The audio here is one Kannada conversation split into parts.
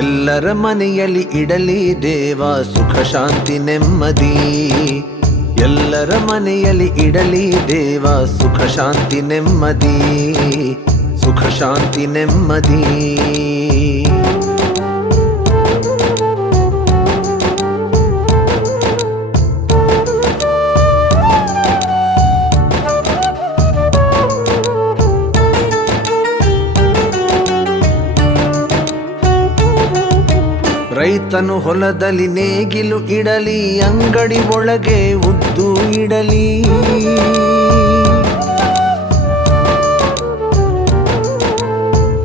ಎಲ್ಲರ ಮನೆಯಲ್ಲಿ ಇಡಲಿ ದೇವ ಸುಖ ಶಾಂತಿ ನೆಮ್ಮದಿ. ಎಲ್ಲರ ಮನೆಯಲ್ಲಿ ಇಡಲಿ ದೇವ ಸುಖ ಶಾಂತಿ ನೆಮ್ಮದಿ, ಸುಖ ಶಾಂತಿ ನೆಮ್ಮದಿ. ರೈತನು ಹೊಲದಲ್ಲಿ ನೇಗಿಲು ಇಡಲಿ, ಅಂಗಡಿ ಒಳಗೆ ಉದ್ದು ಇಡಲಿ.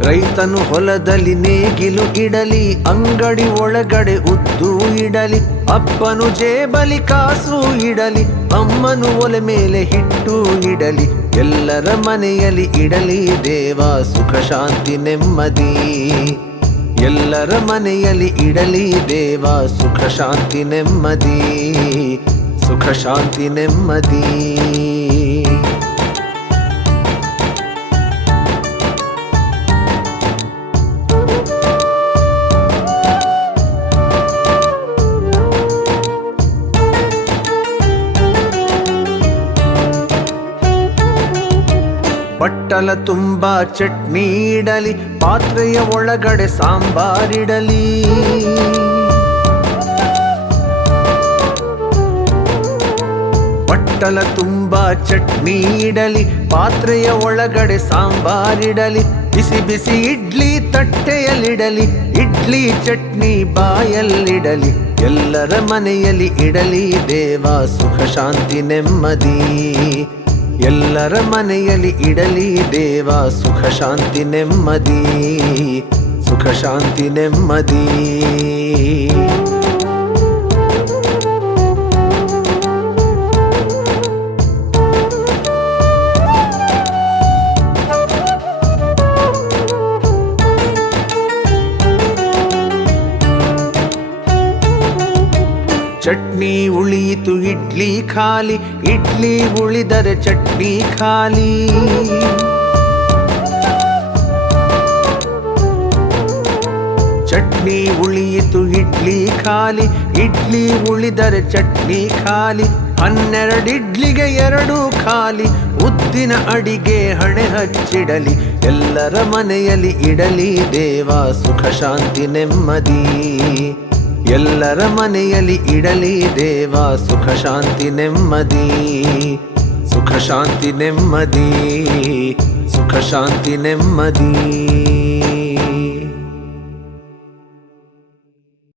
ರೈತನು ಹೊಲದಲ್ಲಿ ನೇಗಿಲು ಇಡಲಿ, ಅಂಗಡಿ ಒಳಗಡೆ ಉದ್ದು ಇಡಲಿ. ಅಪ್ಪನು ಜೇಬಲಿ ಕಾಸು ಇಡಲಿ, ಅಮ್ಮನು ಒಲೆ ಮೇಲೆ ಹಿಟ್ಟು ಇಡಲಿ. ಎಲ್ಲರ ಮನೆಯಲ್ಲಿ ಇಡಲಿ ದೇವ ಸುಖ ಶಾಂತಿ ನೆಮ್ಮದಿ. ಎಲ್ಲರ ಮನೆಯಲ್ಲಿ ಇಡಲಿ ದೇವ ಸುಖ ಶಾಂತಿ ನೆಮ್ಮದಿ, ಸುಖ ಶಾಂತಿ ನೆಮ್ಮದಿ. ಬಟ್ಟಲ ತುಂಬ ಚಟ್ನಿ ಇಡಲಿ, ಪಾತ್ರೆಯ ಒಳಗಡೆ ಸಾಂಬಾರಿಡಲಿ. ಬಟ್ಟಲ ತುಂಬ ಚಟ್ನಿ ಇಡಲಿ, ಪಾತ್ರೆಯ ಒಳಗಡೆ ಸಾಂಬಾರಿಡಲಿ. ಬಿಸಿ ಬಿಸಿ ಇಡ್ಲಿ ತಟ್ಟೆಯಲ್ಲಿಡಲಿ, ಇಡ್ಲಿ ಚಟ್ನಿ ಬಾಯಲ್ಲಿಡಲಿ. ಎಲ್ಲರ ಮನೆಯಲ್ಲಿ ಇಡಲಿ ದೇವ ಸುಖ ಶಾಂತಿ ನೆಮ್ಮದಿ. ಎಲ್ಲರ ಮನೆಯಲ್ಲಿ ಇಡಲಿ ದೇವ ಸುಖ ಶಾಂತಿ ನೆಮ್ಮದಿ, ಸುಖ ಶಾಂತಿ ನೆಮ್ಮದಿ. ಚಟ್ನಿ ಉಳಿಯಿತು ಇಡ್ಲಿ ಖಾಲಿ, ಇಡ್ಲಿ ಉಳಿದರೆ ಚಟ್ನಿ ಖಾಲಿ. ಚಟ್ನಿ ಉಳಿಯಿತು ಇಡ್ಲಿ ಖಾಲಿ, ಇಡ್ಲಿ ಉಳಿದರೆ ಚಟ್ನಿ ಖಾಲಿ. 12 ಇಡ್ಲಿಗೆ 2 ಖಾಲಿ, ಉದ್ದಿನ ಅಡಿಗೆ ಹಣೆ ಹಚ್ಚಿಡಲಿ. ಎಲ್ಲರ ಮನೆಯಲ್ಲಿ ಇಡಲಿ ದೇವ ಸುಖ ಶಾಂತಿ ನೆಮ್ಮದಿ. ಎಲ್ಲರ ಮನೆಯಲ್ಲಿ ಇಡಲಿ ದೇವ ಸುಖ ಶಾಂತಿ ನೆಮ್ಮದಿ, ಸುಖ ಶಾಂತಿ ನೆಮ್ಮದಿ, ಸುಖ ಶಾಂತಿ ನೆಮ್ಮದಿ.